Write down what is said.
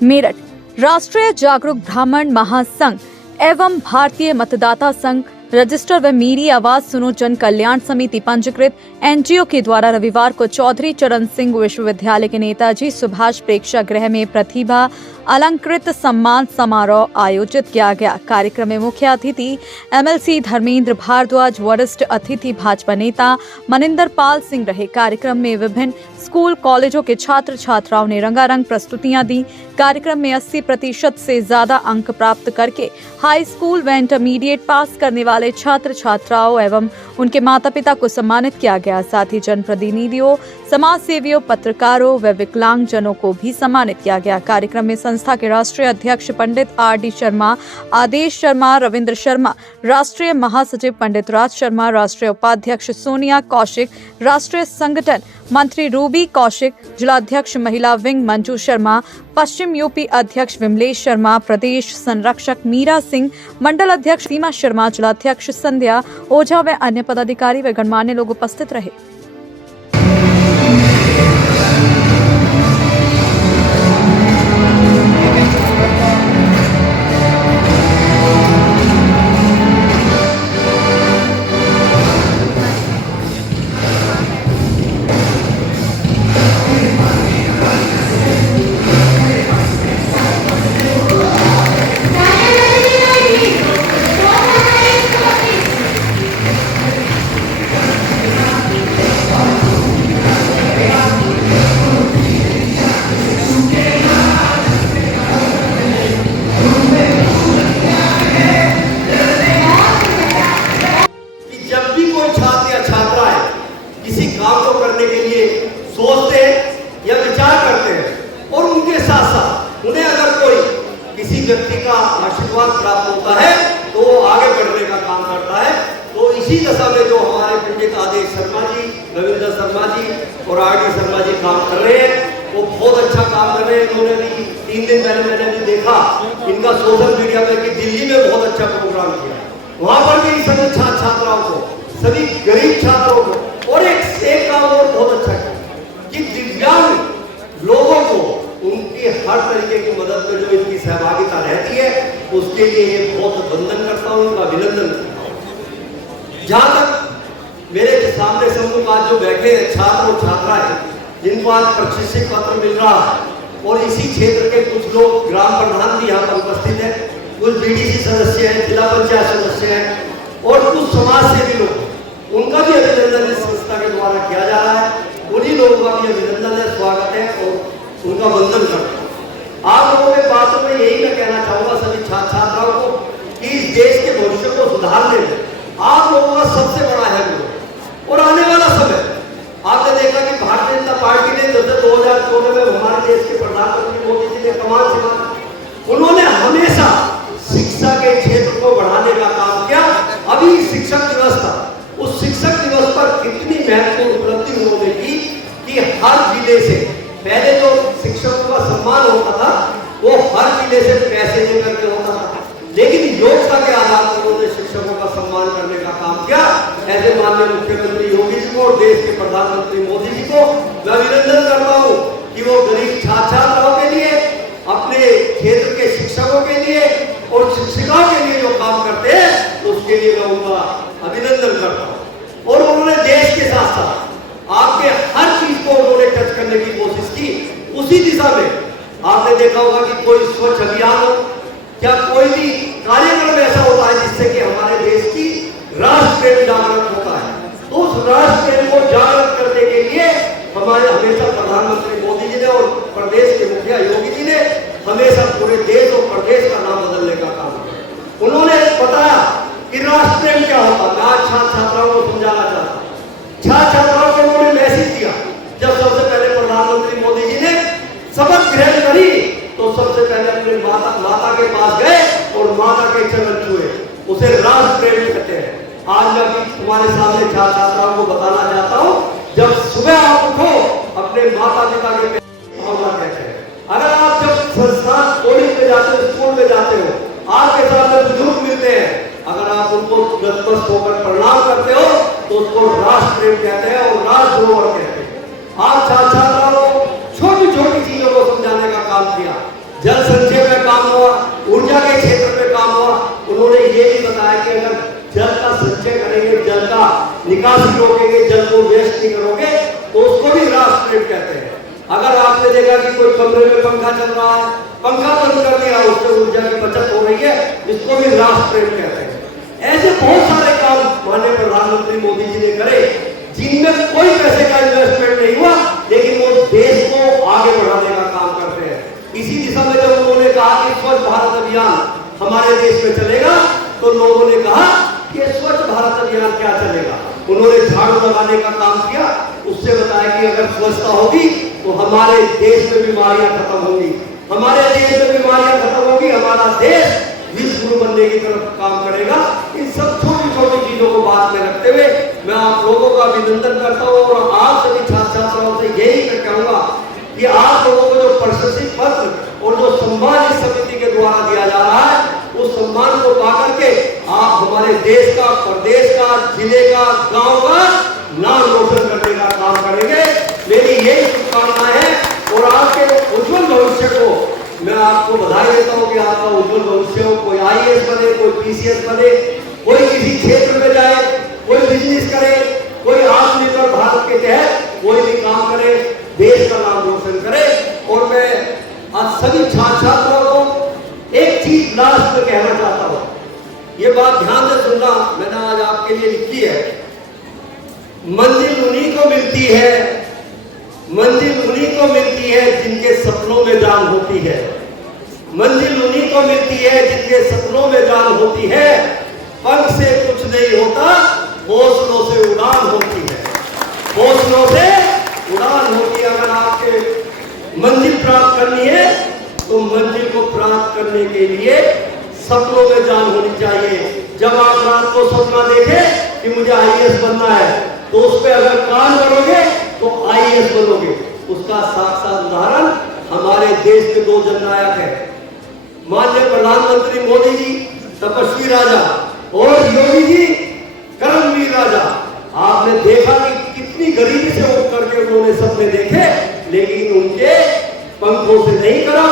मेरठ राष्ट्रीय जागरूक ब्राह्मण महासंघ एवं भारतीय मतदाता संघ रजिस्टर व मेरी आवाज सुनो जन कल्याण समिति पंजीकृत एनजीओ के द्वारा रविवार को चौधरी चरण सिंह विश्वविद्यालय के नेताजी सुभाष प्रेक्षागृह में प्रतिभा अलंकृत सम्मान समारोह आयोजित किया गया। कार्यक्रम में मुख्य अतिथि एमएलसी धर्मेंद्र भारद्वाज, वरिष्ठ अतिथि भाजपा नेता मनिंदर पाल सिंह रहे। कार्यक्रम में विभिन्न स्कूल कॉलेजों के छात्र छात्राओं ने रंगारंग प्रस्तुतियां दी। कार्यक्रम में 80% से ज्यादा अंक प्राप्त करके हाई स्कूल व इंटरमीडिएट पास करने वाले छात्र छात्राओं एवं उनके माता पिता को सम्मानित किया गया। साथ ही जनप्रतिनिधियों, समाज सेवियों, पत्रकारों व विकलांग जनों को भी सम्मानित किया गया। कार्यक्रम में संस्था के राष्ट्रीय अध्यक्ष पंडित आर.डी. शर्मा, आदेश शर्मा, रविंद्र शर्मा, राष्ट्रीय महासचिव पंडित राज शर्मा, राष्ट्रीय उपाध्यक्ष सोनिया कौशिक, राष्ट्रीय संगठन मंत्री रूबी कौशिक, जिलाध्यक्ष महिला विंग मंजू शर्मा, पश्चिम यूपी अध्यक्ष विमलेश शर्मा, प्रदेश संरक्षक मीरा सिंह, मंडल अध्यक्ष सीमा शर्मा, जिलाध्यक्ष संध्या ओझा व अन्य पदाधिकारी व गणमान्य लोग उपस्थित रहे। किसी काम को करने के लिए सोचते हैं या विचार करते हैं और उनके साथ साथ उन्हें अगर कोई किसी व्यक्ति का आशीर्वाद प्राप्त होता है तो वो आगे बढ़ने का काम करता है। तो इसी दशा में जो हमारे पंडित आदेश शर्मा जी, रविंद्र शर्मा जी और आर.डी. शर्मा जी काम कर रहे हैं, वो बहुत अच्छा काम कर रहे हैं। इन्होंने भी 3 दिन पहले मैंने भी देखा इनका सोशल मीडिया पे कि दिल्ली में बहुत अच्छा प्रोग्राम किया। वहां पर भी सभी छात्राओं को, सभी गरीब छात्रों को और एक काम और बहुत अच्छा किया कि दिव्यांग लोगों को उनकी हर तरीके की मदद में जो इनकी सहभागिता रहती है उसके लिए ये बहुत वंदन करता हूँ, उनका अभिनंदन करता हूँ। जहाँ तक मेरे सामने सम्मुख आज जो बैठे हैं छात्र और छात्राएं जिनको आज प्रशिक्षण पत्र मिल रहा है और इसी क्षेत्र के कुछ लोग ग्राम प्रधान भी यहाँ पर उपस्थित है, कुछ बीडीसी सदस्य हैं, जिला पंचायत सदस्य हैं और कुछ समाज सेवी लोग, उनका भी अभिनंदन इस संस्था के द्वारा किया जा रहा है। उन्हीं लोगों का भी अभिनंदन है, स्वागत है और उनका वंदन करता हूँ। आप लोगों के बातों में यही मैं कहना चाहूंगा सभी छात्राओं को कि इस देश के भविष्य को सुधारने में आप लोगों का सबसे बड़ा है और आने वाला समय आपने देखा कि भारतीय जनता पार्टी ने जब 2014 में हमारे देश के प्रधानमंत्री मोदी जी ने कमान संभाला, उन्होंने हमेशा शिक्षा के क्षेत्र को बढ़ाने का काम किया। अभी शिक्षक दिवस था, उस शिक्षक दिवस पर कितनी महत्वपूर्ण उपलब्धि उन्होंने की कि हर जिले से पहले जो शिक्षकों का सम्मान होता था वो हर जिले से पैसे लेकर के होता था, लेकिन योग्यता के आधार पर उन्होंने शिक्षकों का सम्मान करने का काम किया। ऐसे माननीय मुख्यमंत्री योगी जी को और देश के प्रधानमंत्री मोदी जी को मैं अभिनंदन करता हूँ कि वो गरीब छात्राओं के लिए, अपने क्षेत्र के शिक्षकों के लिए और शिक्षिकाओं के लिए जो काम करते हैं उसके लिए मैं उनका अभिनंदन करता हूँ। और उन्होंने देश के साथ साथ आपके हर चीज को उन्होंने टच करने की कोशिश की। उसी दिशा में आपने देखा होगा कि कोई स्वच्छ अभियान हो या कोई भी कार्यक्रम ऐसा होता है जिससे कि हमारे देश की राष्ट्र प्रेम जागृत होता है, तो उस राष्ट्र प्रेम को जागृत करने के लिए हमारे हमेशा प्रधानमंत्री मोदी जी ने और प्रदेश के मुखिया योगी जी ने हमेशा पूरे देश और प्रदेश का नाम बदलने का काम किया। उन्होंने बताया कि राष्ट्र प्रेम क्या होता है। मैं आज छात्राओं को समझाना चाहता हूँ। छात्राओं को उन्होंने मैसेज दिया, जब सबसे पहले प्रधानमंत्री मोदी जी ने शपथ ग्रहण करी तो सबसे पहले अपने माता के पास गए और माता के चरण छुए, उसे राष्ट्र प्रेम कहते हैं। आज मैं तुम्हारे सामने छात्राओं को बताना चाहता हूँ, जब सुबह आप उठो अपने माता पिता के भावना कहते हैं। अगर आप जब संस्थान कॉलेज में जाते हो, स्कूल में जाते हो, आपके सामने बुजुर्ग मिलते हैं, अगर आप उनको नतमस्तक होकर प्रणाम करते हो तो उसको राष्ट्र प्रेम कहते हैं और राष्ट्र धरोहर कहते हैं। आज छात्राओं को छोटी छोटी चीजों को समझाने का काम किया। जल संचय में काम हुआ, ऊर्जा के क्षेत्र में काम हुआ। उन्होंने ये भी बताया कि अगर जल का संचय करेंगे, जल का निकास रोकेंगे, जल को वेस्ट नहीं करोगे तो उसको भी राष्ट्र प्रेम कहते हैं। अगर आपने देखा कि कोई कमरे में पंखा चल रहा है, पंखा बंद कर दिया, उससे ऊर्जा की बचत हो रही है, इसको भी राष्ट्र प्रेम कहते हैं। ऐसे बहुत सारे काम माननीय प्रधानमंत्री मोदी जी ने करे जिनमें कोई पैसे का इन्वेस्टमेंट नहीं हुआ, लेकिन वो देश को आगे बढ़ाने का काम करते हैं। इसी दिशा में जब उन्होंने कहा कि स्वच्छ भारत अभियान हमारे देश में चलेगा, तो लोगों ने कहा कि स्वच्छ भारत अभियान क्या चलेगा। उन्होंने झाड़ू लगाने का काम किया, उससे बताया कि अगर स्वच्छता होगी तो हमारे देश में बीमारियां खत्म होंगी, हमारे देश में बीमारियां खत्म होगी, हमारा देश विश्व गुरु बनने की तरफ काम करेगा। इन सब छोटी छोटी चीजों को बात में रखते हुए मैं आप लोगों का अभिनंदन करता हूँ और आप सभी छात्र छात्राओं से यही मैं कहूंगा कि आप लोगों को जो प्रशस्ति पत्र और जो सम्मान इस समिति के द्वारा दिया जा रहा है, उस सम्मान को पा करके आप हमारे देश का, प्रदेश का, जिले का, गांव का नाम रोशन करने का काम करेंगे। मेरी यही शुभकामनाएं हैं और आपके उज्जवल भविष्य को मैं आपको बधाई देता हूं कि आपका उज्जवल भविष्य हो। कोई आईएएस बने, कोई पीसीएस बने, कोई किसी क्षेत्र में जाए, कोई बिजनेस करे, कोई आत्मनिर्भर भारत के तहत कोई भी काम करे, देश का नाम रोशन करे। और मैं आज सभी छात्र छात्राओं को एक चीज लास्ट में कहना चाहता हूं, ये बात ध्यान से सुनना, मैंने आज आपके लिए लिखी है। मंजिल उन्हीं को मिलती है, मंजिल उन्हीं को मिलती है जिनके सपनों में जान होती है। मंजिल उन्हीं को मिलती है जिनके सपनों में जान होती है। पंख से कुछ नहीं होता, हौसलों से उड़ान होती है, हौसलों से उड़ान होती है। अगर आपके मंजिल प्राप्त करनी है तो मंजिल को प्राप्त करने के लिए सपनों में जान होनी चाहिए। जब आप रात को सपना देखें कि मुझे आईएएस बनना है, तो उस पर अगर काम करोगे तो आईएएस बनोगे। उसका साक्षात उदाहरण हमारे देश के दो जननायक हैं, माननीय प्रधानमंत्री मोदी जी तपस्वी राजा और योगी जी कर्मवीर राजा। आपने देखा कि कितनी गरीबी से उठ करके उन्होंने सपने देखे, लेकिन उनके पंखों से नहीं करा,